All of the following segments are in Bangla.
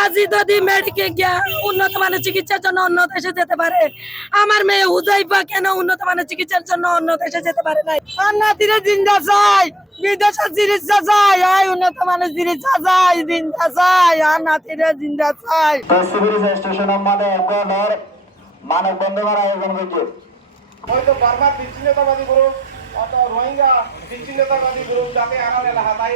হাজি যদি মেডিকে গিয়া উন্নত মানের চিকিৎসার জন্য অন্য দেশে যেতে পারে, আমার মেয়ে হুজাইফা কেন উন্নত মানের চিকিৎসার জন্য অন্য দেশে যেতে পারে নাই? নাতিরে জিন্দা চাই, বিদেশের চিকিৎসা চাই, আই উন্নত মানের চিকিৎসা চাই, জিন্দা চাই, আর নাতিরে জিন্দা চাই। সিভিল স্টেশন মানে একবার মানব বন্ধের আয়োজন করছে। হয়তো বারবার বিচ্ছিন্নতাবাদী গ্রুপ অত রোহিঙ্গা বিচ্ছিন্নতাবাদী গ্রুপ যাতে আনার এলাকা তাই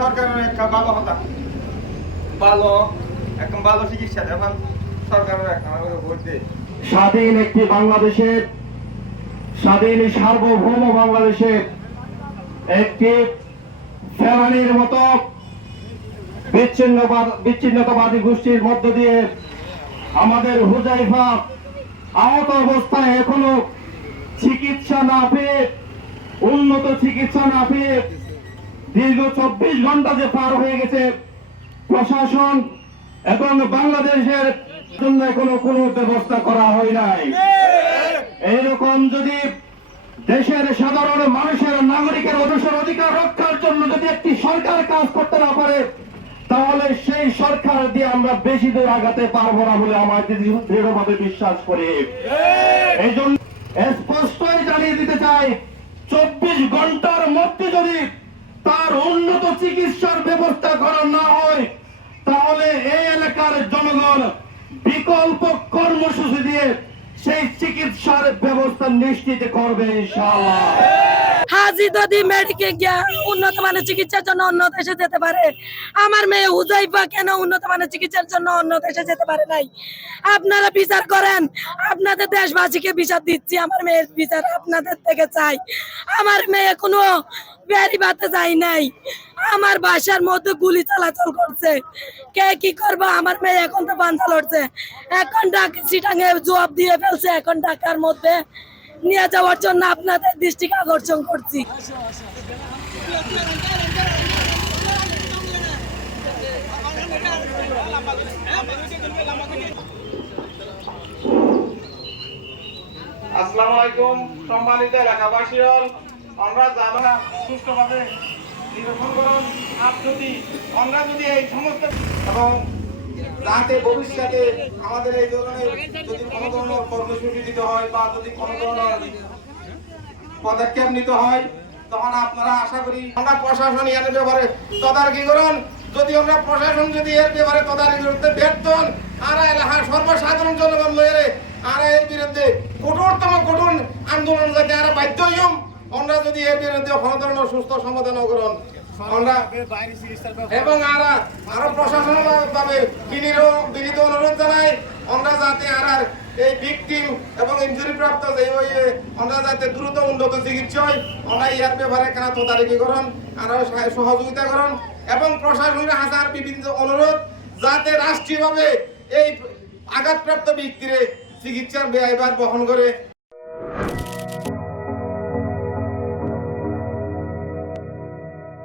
সরকারের একটা ভালো কথা ভালো একদম ভালো চিকিৎসা এখন সরকারের একটা ভোট দিয়ে স্বাধীন একটি বাংলাদেশের, স্বাধীন সার্বভৌম বাংলাদেশের একটি ফেরানির মতো বিচ্ছিন্নতাবাদী গোষ্ঠীর মধ্য দিয়ে আমাদের হুজাইফা আহত অবস্থায় এখনো চিকিৎসা না পেয়ে, উন্নত চিকিৎসা না পেয়ে দীর্ঘ 24 ঘন্টা যে পার হয়ে গেছে, প্রশাসন এবং বাংলাদেশের জন্য কোনো ব্যবস্থা করা হয় নাই। এইরকম যদি দেশের সাধারণ মানুষের নাগরিকের অধিকার রক্ষার জন্য যদি একটি সরকার কাজ করতে না পারে, তাহলে সেই সরকার দিয়ে আমরা বেশি দূর আগাতে পারবো না বলে আমার দৃঢ়ভাবে বিশ্বাস করি। এই জন্য স্পষ্টই জানিয়ে দিতে চাই, 24 ঘন্টার মধ্যে যদি তার উন্নত চিকিৎসার ব্যবস্থা করা না হয়, তাহলে এই এলাকার জনগণ বিকল্প কর্মসূচি দিয়ে সেই চিকিৎসার ব্যবস্থা নিশ্চিত করবে ইনশাআল্লাহ। হাজি যদি মেডিকে গিয়া উন্নত মানের চিকিৎসার জন্য অন্য দেশে যেতে পারে, আমার মেয়ে হুজাইফা কেন উন্নত মানের চিকিৎসার জন্য অন্য দেশে যেতে পারে নাই? আপনারা বিচার করেন, আপনাদের দেশবাসীকে বিচার দিচ্ছি, আমার মেয়ের বিচার আপনাদের থেকে চাই। আমার মেয়ে কোনো বেরিবাতে যায় নাই, আমার বাসার মধ্যে গুলি চলাচল করছে, কে কি করবো? আমার মেয়ে এখন তো বাঞ্চা লড়ছে, এখন সিটাঙে জবাব দিয়ে ফেলছে, এখন ঢাকার মধ্যে নিয়ে যাওয়ার জন্য আপনাদের দৃষ্টি আকর্ষণ করছি। আসসালামু আলাইকুম সম্মানিত এলাকাবাসী, আমরা জানা সুষ্ঠুভাবে নিরূপণ করুন। আমরা যদি এই সমস্ত এবং যাতে ভবিষ্যতে আমাদের এই ধরনের যদি কোনো ধরনের কর্মসূচি দিতে হয় বা যদি কোনো ধরনের পদক্ষেপ নিতে হয়, তখন আপনারা আশা করি আমরা প্রশাসন এর ব্যাপারে তদারকি করুন। যদি আমরা প্রশাসন যদি এর ব্যাপারে তদারকি করতে ব্যর্থ হন, আর এলাকার সর্বসাধারণ জনগণ লয়ে আর এর বিরুদ্ধে কঠোর আন্দোলন যাতে আর বাধ্য হইম, আমরা যদি এর বিরুদ্ধে কোনো ধরনের সুস্থ সমাধান করুন আমরা এবং আরো প্রশাসন ভাবে বিনীত অনুরোধ জানাই, আমরা যাতে আর এই ভিকটিম এবং ইনজুরি প্রাপ্ত আমরা যাতে দ্রুত উন্নত চিকিৎসা হয়, আমরা ইয়ার ব্যাপারে কেন তদারকি করুন, আরো সহযোগিতা করুন এবং প্রশাসনের হাজার বিভিন্ন অনুরোধ যাতে রাষ্ট্রীয়ভাবে এই আঘাতপ্রাপ্ত ব্যক্তির চিকিৎসার ব্যয়ভার বহন করে